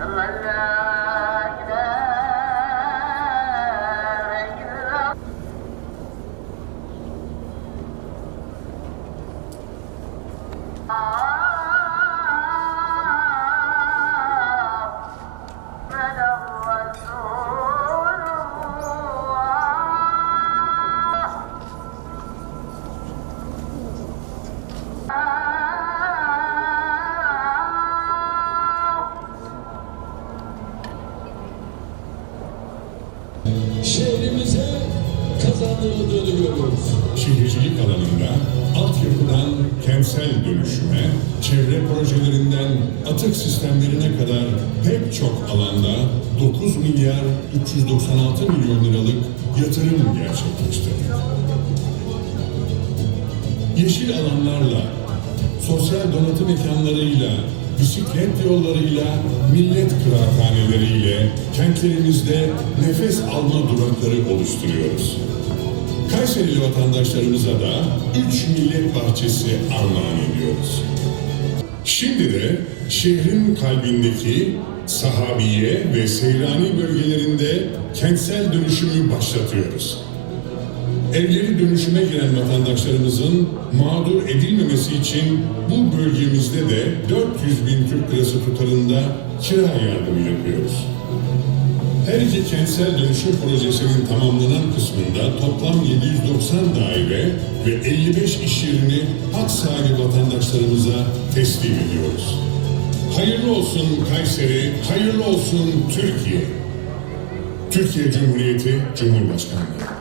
Hello, şehrimize kazandırıldığını görüyoruz. Şehircilik alanında altyapıdan kentsel dönüşüme, çevre projelerinden atık sistemlerine kadar pek çok alanda 9 milyar 396 milyon liralık yatırım gerçekleştirdik. Yeşil alanlarla, sosyal donatı mekanlarıyla, bisiklet yollarıyla, millet kıraathaneleriyle kentlerimizde nefes alma durakları oluşturuyoruz. Kayserili vatandaşlarımıza da 3 millet bahçesi armağan ediyoruz. Şimdi de şehrin kalbindeki Sahabiye ve Seyrani bölgelerinde kentsel dönüşümü başlatıyoruz. Evleri dönüşüme giren vatandaşlarımızın mağdur edilmemesi için bu bölgemizde de 400 bin Türk lirası tutarında kira yardımı yapıyoruz. Her iki kentsel dönüşüm projesinin tamamlanan kısmında toplam 790 daire ve 55 iş yerini hak sahibi vatandaşlarımıza teslim ediyoruz. Hayırlı olsun Kayseri, hayırlı olsun Türkiye. Türkiye Cumhuriyeti Cumhurbaşkanlığı.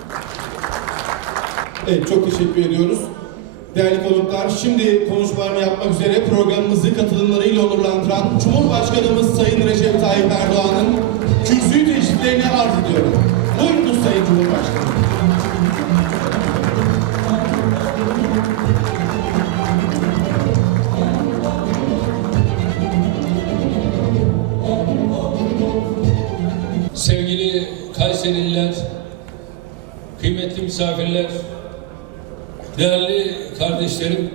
Evet çok teşekkür ediyoruz. Değerli konuklar, şimdi konuşmalarını yapmak üzere programımızı katılımlarıyla onurlandıran Cumhurbaşkanımız Sayın Recep Tayyip Erdoğan'ın kürsüyü teşriflerini arz ediyorum. Buyurunuz Sayın Cumhurbaşkanım. Sevgili Kayserililer, kıymetli misafirler, değerli kardeşlerim,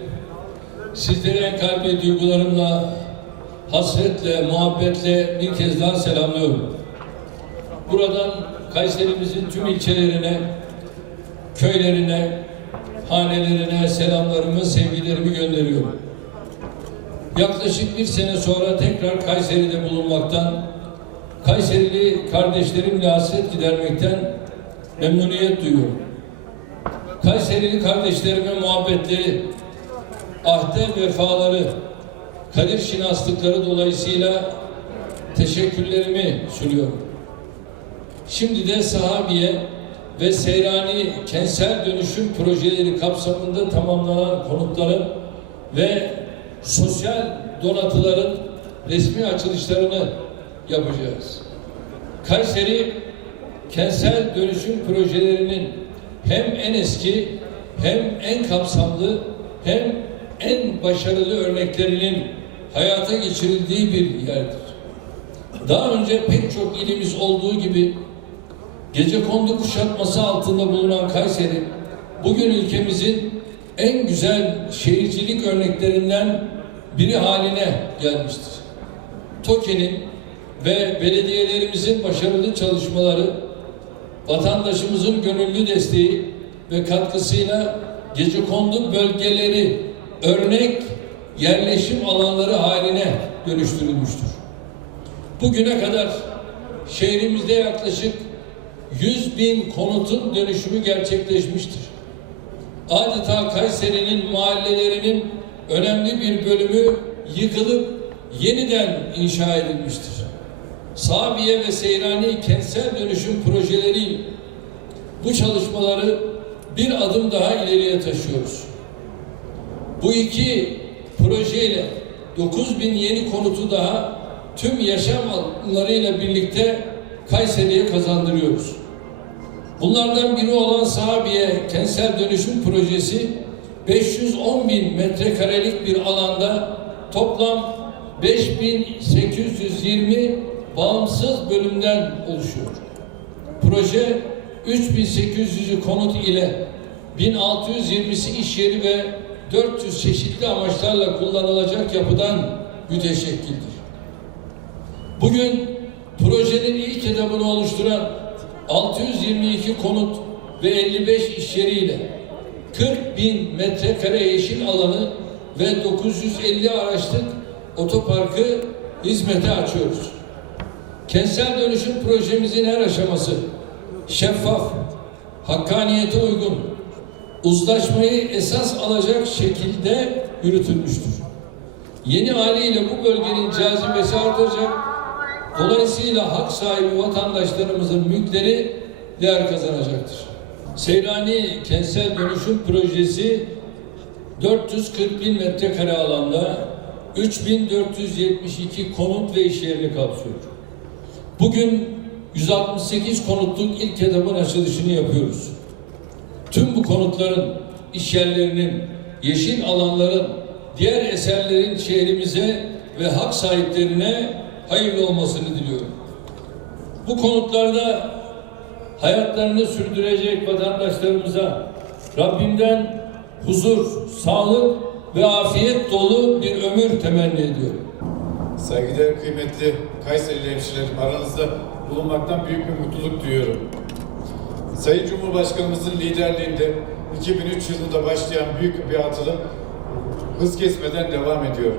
sizleri en kalbi duygularımla, hasretle, muhabbetle bir kez daha selamlıyorum. Buradan Kayserimizin tüm ilçelerine, köylerine, hanelerine selamlarımı, sevgilerimi gönderiyorum. Yaklaşık bir sene sonra tekrar Kayseri'de bulunmaktan, Kayserili kardeşlerimle hasret gidermekten memnuniyet duyuyorum. Kayserili kardeşlerime muhabbetleri, ahde vefaları, kadir şinaslıkları dolayısıyla teşekkürlerimi sunuyorum. Şimdi de Sahabiye ve Seyrani kentsel dönüşüm projeleri kapsamında tamamlanan konutların ve sosyal donatıların resmi açılışlarını yapacağız. Kayseri kentsel dönüşüm projelerinin hem en eski hem en kapsamlı hem en başarılı örneklerinin hayata geçirildiği bir yerdir. Daha önce pek çok ilimiz olduğu gibi gece kondu kuşatması altında bulunan Kayseri, bugün ülkemizin en güzel şehircilik örneklerinden biri haline gelmiştir. TOKİ'nin ve belediyelerimizin başarılı çalışmaları, vatandaşımızın gönüllü desteği ve katkısıyla gecekondu bölgeleri örnek yerleşim alanları haline dönüştürülmüştür. Bugüne kadar şehrimizde yaklaşık 100 bin konutun dönüşümü gerçekleşmiştir. Adeta Kayseri'nin mahallelerinin önemli bir bölümü yıkılıp yeniden inşa edilmiştir. Sabiye ve Seyrani kentsel dönüşüm projeleri bu çalışmaları bir adım daha ileriye taşıyoruz. Bu iki projeyle 9 bin yeni konutu daha tüm yaşam alanlarıyla birlikte Kayseri'ye kazandırıyoruz. Bunlardan biri olan Sahabiye kentsel dönüşüm projesi 510 bin metrekarelik bir alanda toplam 5820 bağımsız bölümden oluşuyor. Proje 3800'ü konut ile 1620'si iş yeri ve 400 çeşitli amaçlarla kullanılacak yapıdan müteşekkildir. Bugün projenin ilk etabını oluşturan 622 konut ve 55 iş yeriyle 40 bin metrekare yeşil alanı ve 950 araçlık otoparkı hizmete açıyoruz. Kentsel dönüşüm projemizin her aşaması şeffaf, hakkaniyete uygun, uzlaşmayı esas alacak şekilde yürütülmüştür. Yeni haliyle bu bölgenin cazibesi artacak, dolayısıyla hak sahibi vatandaşlarımızın mülkleri değer kazanacaktır. Seyrani Kentsel Dönüşüm Projesi 440 bin metrekare alanda 3472 konut ve iş yerini kapsıyor. Bugün 168 konutluk ilk etapın açılışını yapıyoruz. Tüm bu konutların, iş yerlerinin, yeşil alanların, diğer eserlerin şehrimize ve hak sahiplerine hayırlı olmasını diliyorum. Bu konutlarda hayatlarını sürdürecek vatandaşlarımıza Rabbimden huzur, sağlık ve afiyet dolu bir ömür temenni ediyorum. Saygıdeğer kıymetli Kayserili hemşirerim aranızda bulunmaktan büyük bir mutluluk duyuyorum. Sayın Cumhurbaşkanımızın liderliğinde 2003 yılında başlayan büyük bir atılım hız kesmeden devam ediyor.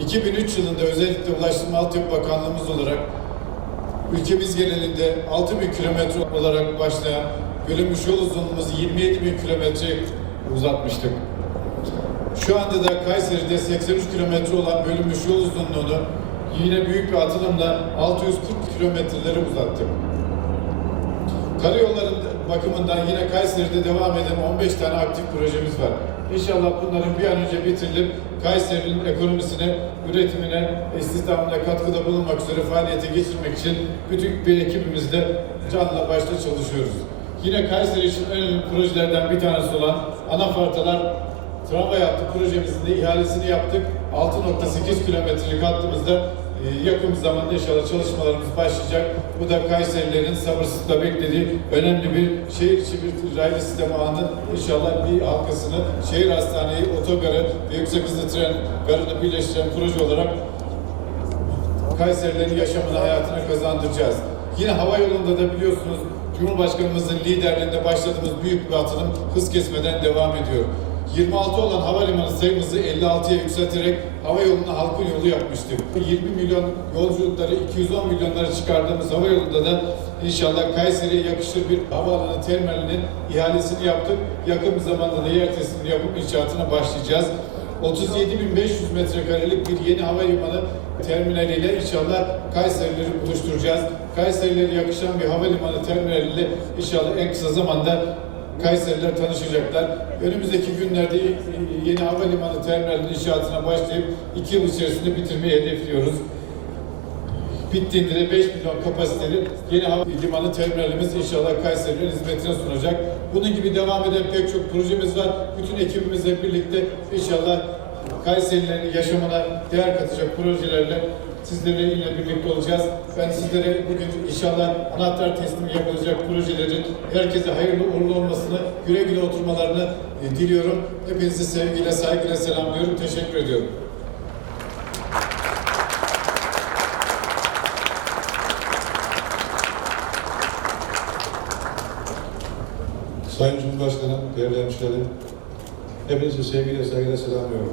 2003 yılında özellikle Ulaştırma Altyapı Bakanlığımız olarak ülkemiz genelinde 6 bin kilometre olarak başlayan bölünmüş yol uzunluğumuzu 27 bin kilometre uzatmıştık. Şu anda da Kayseri'de 83 kilometre olan bölünmüş yol uzunluğunu yine büyük bir atılımla 640 kilometreleri uzattık. Karayolların bakımından yine Kayseri'de devam eden 15 tane aktif projemiz var. İnşallah bunların bir an önce bitirilip Kayseri'nin ekonomisine, üretimine, istihdamına katkıda bulunmak üzere faaliyete geçirmek için bütün bir ekibimizle canla başla çalışıyoruz. Yine Kayseri için en önemli projelerden bir tanesi olan anafartalar tramvay hattı projemizin de ihalesini yaptık. 6.8 kilometrelik hattımızda e, yakın bir zamanda inşallah çalışmalarımız başlayacak. Bu da Kayserilerin sabırsızlıkla beklediği önemli bir şehir içi bir raylı sistem ağının inşallah bir halkasını, şehir hastaneyi, otogarı ve yüksek hızlı tren garını birleştiren proje olarak Kayserilerin yaşamını, hayatını kazandıracağız. Yine hava yolunda da biliyorsunuz Cumhurbaşkanımızın liderliğinde başladığımız büyük bir atılım hız kesmeden devam ediyor. 26 olan havalimanı sayımızı 56'ya yükselterek hava yoluna halkın yolu yapmıştık. 20 milyon yolculukları 210 milyonlara çıkardığımız hava yolunda da inşallah Kayseri'ye yakışır bir havaalanı terminalinin ihalesini yaptık. Yakın bir zamanda da yer teslimini yapıp inşaatına başlayacağız. 37.500 metrekarelik bir yeni havalimanı terminaliyle inşallah Kayserileri buluşturacağız. Kayserileri yakışan bir havalimanı terminaliyle inşallah en kısa zamanda Kayseriler tanışacaklar. Önümüzdeki günlerde yeni havalimanı terminalinin inşaatına başlayıp iki yıl içerisinde bitirmeyi hedefliyoruz. Bittiğinde de 5 milyon kapasiteli yeni havalimanı terminalimiz inşallah Kayseri'nin hizmetine sunacak. Bunun gibi devam eden pek çok projemiz var. Bütün ekibimizle birlikte inşallah Kayserilerin yaşamına değer katacak projelerle sizlerle yine birlikte olacağız. Ben sizlere bugün inşallah anahtar teslimi yapılacak projelerin herkese hayırlı uğurlu olmasını, güle güle oturmalarını e, diliyorum. Hepinizi sevgiyle, saygıyla selamlıyorum. Teşekkür ediyorum. Sayın Cumhurbaşkanım, değerli hemşehrilerim, hepinizi sevgiyle, saygıyla selamlıyorum.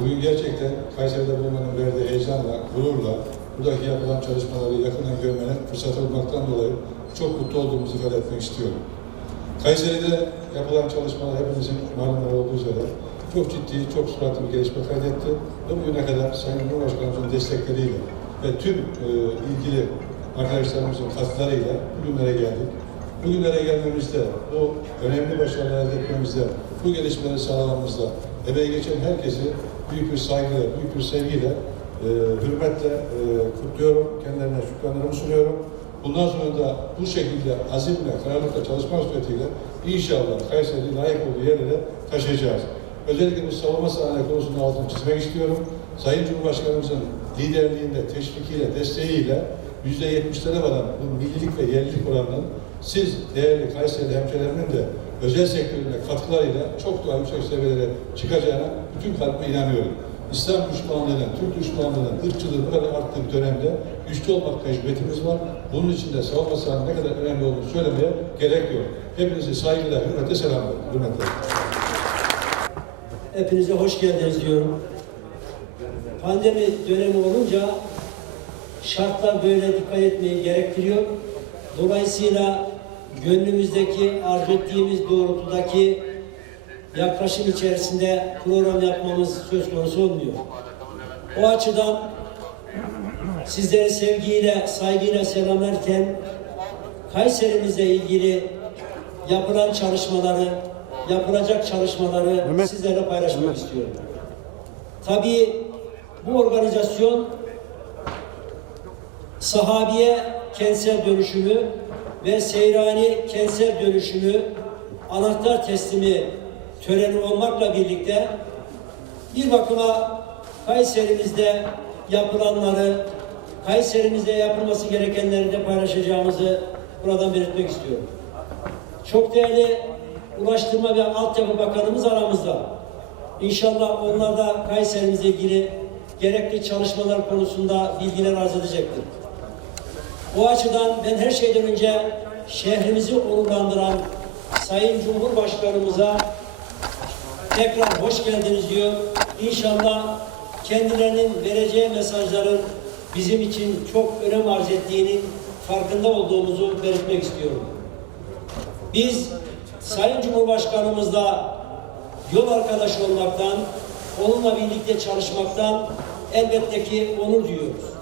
Bugün gerçekten Kayseri'de bulunmanın verdiği heyecanla, gururla, buradaki yapılan çalışmaları yakından görmenin fırsatı olmaktan dolayı çok mutlu olduğumuzu ifade etmek istiyorum. Kayseri'de yapılan çalışmalar hepimizin malumunuz olduğu üzere çok ciddi, çok süratli bir gelişme kaydetti. Ve bugüne kadar Sayın Cumhurbaşkanımızın destekleriyle ve tüm e, ilgili arkadaşlarımızın katkılarıyla bugünlere geldik. Bugünlere gelmemizde, bu önemli başarılar elde etmemizde, bu gelişmeleri sağlamamızda emeği geçen herkesi büyük bir saygıyla, büyük bir sevgiyle, e, hürmetle e, kutluyorum. Kendilerine şükranlarımı sunuyorum. Bundan sonra da bu şekilde azimle, kararlılıkla çalışma suretiyle inşallah Kayseri'yi layık olduğu yerlere taşıyacağız. Özellikle bu savunma sanayi konusunda altını çizmek istiyorum. Sayın Cumhurbaşkanımızın liderliğinde, teşvikiyle, desteğiyle yüzde yetmişlere varan bu millilik ve yerlilik oranının siz değerli Kayseri hemşehrilerinin de özel sektörüne katkılarıyla çok daha yüksek seviyelere çıkacağına bütün kalbime inanıyorum. İslam düşmanlığının, Türk düşmanlığının, ırkçılığın bu kadar arttığı bir dönemde güçlü olmak mecburiyetimiz var. Bunun için de savunma sahanın ne kadar önemli olduğunu söylemeye gerek yok. Hepinizi saygıyla, hürmetle selamlıyorum. Hürmetle. Hepinize hoş geldiniz diyorum. Pandemi dönemi olunca şartlar böyle dikkat etmeyi gerektiriyor. Dolayısıyla gönlümüzdeki, arzu ettiğimiz doğrultudaki yaklaşım içerisinde program yapmamız söz konusu olmuyor. O açıdan sizleri sevgiyle, saygıyla selamlarken Kayserimizle ilgili yapılan çalışmaları, yapılacak çalışmaları sizlerle paylaşmak istiyorum. Tabii bu organizasyon sahabiye kentsel dönüşümü ve seyrani kentsel dönüşümü anahtar teslimi töreni olmakla birlikte bir bakıma Kayserimizde yapılanları, Kayserimizde yapılması gerekenleri de paylaşacağımızı buradan belirtmek istiyorum. Çok değerli Ulaştırma ve Altyapı Bakanımız aramızda. İnşallah onlar da Kayserimizle ilgili gerekli çalışmalar konusunda bilgiler arz edecektir. O açıdan ben her şeyden önce şehrimizi onurlandıran Sayın Cumhurbaşkanımıza tekrar hoş geldiniz diyor. İnşallah kendilerinin vereceği mesajların bizim için çok önem arz ettiğinin farkında olduğumuzu belirtmek istiyorum. Biz Sayın Cumhurbaşkanımızla yol arkadaşı olmaktan, onunla birlikte çalışmaktan elbette ki onur duyuyoruz.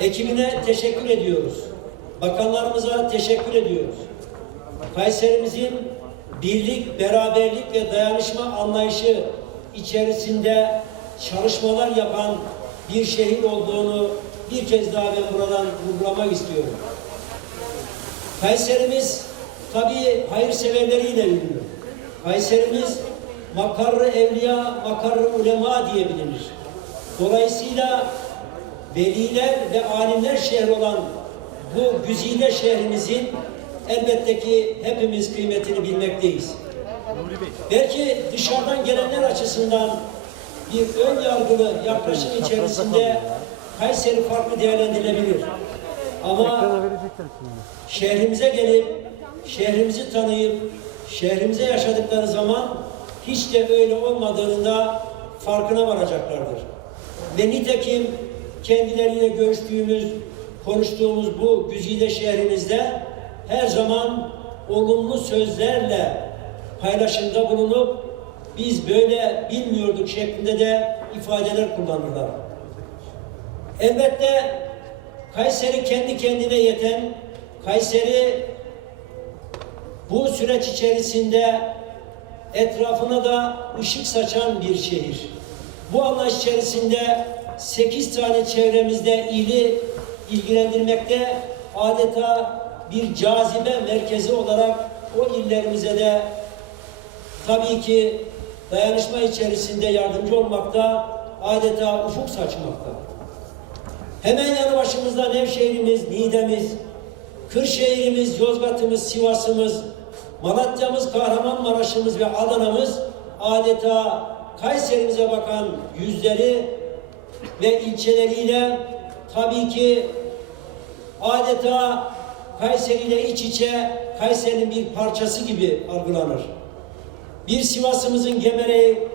Ekibine teşekkür ediyoruz. Bakanlarımıza teşekkür ediyoruz. Kayserimizin birlik, beraberlik ve dayanışma anlayışı içerisinde çalışmalar yapan bir şehir olduğunu bir kez daha ben buradan vurgulamak istiyorum. Kayserimiz tabii hayırseverleriyle ünlü. Kayserimiz makarrı evliya, makarrı ulema diye bilinir. Dolayısıyla veliler ve alimler şehri olan bu güzide şehrimizin elbette ki hepimiz kıymetini bilmekteyiz. Belki dışarıdan gelenler açısından bir ön yargılı yaklaşım içerisinde Kayseri farklı değerlendirilebilir. Ama şehrimize gelip, şehrimizi tanıyıp, şehrimize yaşadıkları zaman hiç de öyle olmadığını da farkına varacaklardır. Ve nitekim kendileriyle görüştüğümüz, konuştuğumuz bu güzide şehrimizde her zaman olumlu sözlerle paylaşımda bulunup biz böyle bilmiyorduk şeklinde de ifadeler kullanırlar. Elbette Kayseri kendi kendine yeten, Kayseri bu süreç içerisinde etrafına da ışık saçan bir şehir. Bu anlayış içerisinde 8 tane çevremizde ili ilgilendirmekte adeta bir cazibe merkezi olarak o illerimize de tabii ki dayanışma içerisinde yardımcı olmakta, adeta ufuk saçmakta. Hemen yanı başımızda Nevşehir'imiz, Niğde'miz, Kırşehir'imiz, Yozgat'ımız, Sivas'ımız, Malatya'mız, Kahramanmaraş'ımız ve Adana'mız adeta Kayserimize bakan yüzleri ve ilçeleriyle tabii ki adeta Kayseri ile iç içe Kayseri'nin bir parçası gibi algılanır. Bir Sivas'ımızın Gemereği,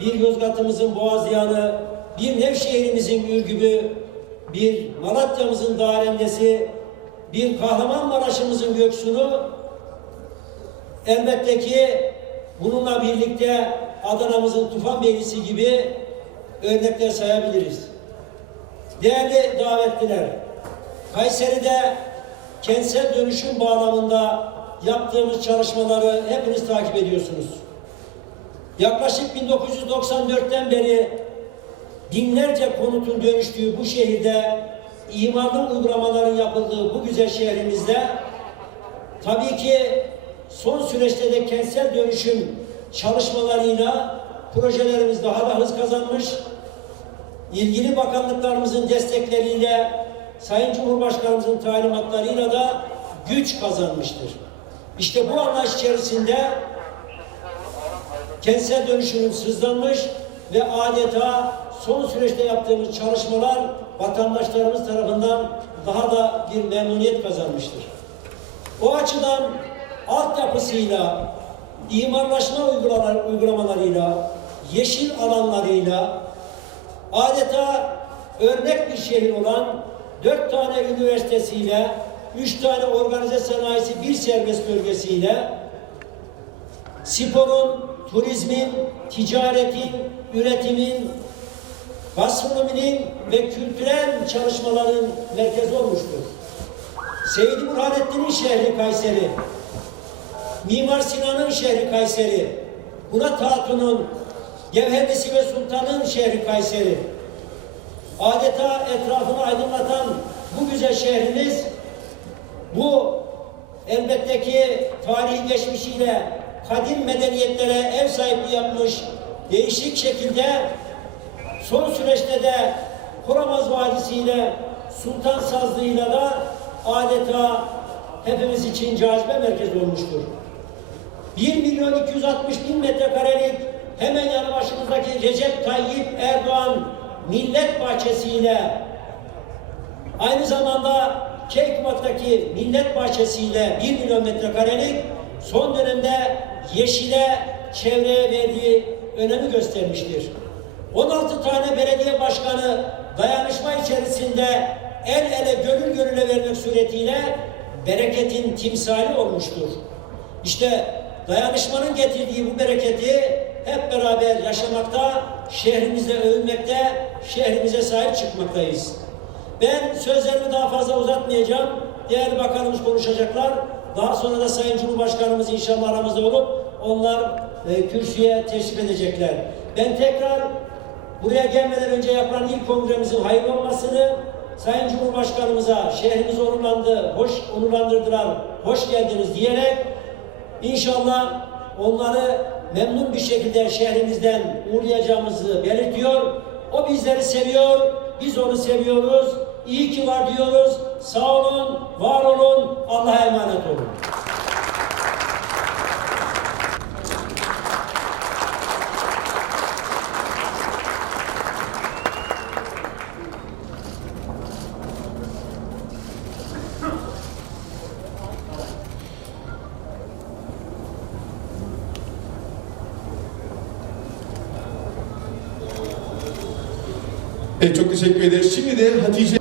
bir Yozgat'ımızın Boğazyanı, bir Nevşehir'imizin Ürgüp'ü, bir Malatya'mızın Darendesi, bir Kahramanmaraş'ımızın Göksu'nu elbette ki bununla birlikte Adana'mızın Tufanbeylisi gibi örnekler sayabiliriz. Değerli davetliler, Kayseri'de kentsel dönüşüm bağlamında yaptığımız çalışmaları hepiniz takip ediyorsunuz. Yaklaşık 1994'ten beri binlerce konutun dönüştüğü bu şehirde imarlı uygulamaların yapıldığı bu güzel şehrimizde tabii ki son süreçte de kentsel dönüşüm çalışmalarıyla projelerimiz daha da hız kazanmış. İlgili bakanlıklarımızın destekleriyle Sayın Cumhurbaşkanımızın talimatlarıyla da güç kazanmıştır. İşte bu anlayış içerisinde kentsel dönüşümün hızlanmış ve adeta son süreçte yaptığımız çalışmalar vatandaşlarımız tarafından daha da bir memnuniyet kazanmıştır. O açıdan altyapısıyla, imarlaşma uygulamalar- uygulamalarıyla, yeşil alanlarıyla adeta örnek bir şehir olan dört tane üniversitesiyle, üç tane organize sanayisi, bir serbest bölgesiyle sporun, turizmin, ticaretin, üretimin, gastronominin ve kültürel çalışmaların merkezi olmuştur. Seydi Burhanettin'in şehri Kayseri, Mimar Sinan'ın şehri Kayseri, Murat Hatun'un, Gevherlisi ve Sultan'ın şehri Kayseri, adeta etrafını aydınlatan bu güzel şehrimiz, bu elbette ki tarihi geçmişiyle kadim medeniyetlere ev sahipliği yapmış, değişik şekilde son süreçte de Koramaz Vadisi ile Sultan Sazlı'yla da adeta hepimiz için cazibe merkezi olmuştur. 1 milyon 260 bin metrekarelik hemen yanı başımızdaki Recep Tayyip Erdoğan Millet Bahçesi ile aynı zamanda Keykubat'taki Millet Bahçesi ile 1 milyon metrekarelik son dönemde yeşile, çevreye verdiği önemi göstermiştir. 16 tane belediye başkanı dayanışma içerisinde el ele gönül gönüle vermek suretiyle bereketin timsali olmuştur. İşte dayanışmanın getirdiği bu bereketi hep beraber yaşamakta, şehrimizde övünmekte, şehrimize sahip çıkmaktayız. Ben sözlerimi daha fazla uzatmayacağım. Değerli bakanımız konuşacaklar. Daha sonra da Sayın Cumhurbaşkanımız inşallah aramızda olup onlar e, kürsüye teşrif edecekler. Ben tekrar buraya gelmeden önce yapılan ilk kongremizin hayırlı olmasını Sayın Cumhurbaşkanımıza şehrimizi onurlandı, hoş onurlandırdılar, hoş geldiniz diyerek İnşallah onları memnun bir şekilde şehrimizden uğurlayacağımızı belirtiyor. O bizleri seviyor, biz onu seviyoruz. İyi ki var diyoruz. Sağ olun, var olun, Allah'a emanet olun. Evet, çok teşekkür ederiz. Şimdi de Hatice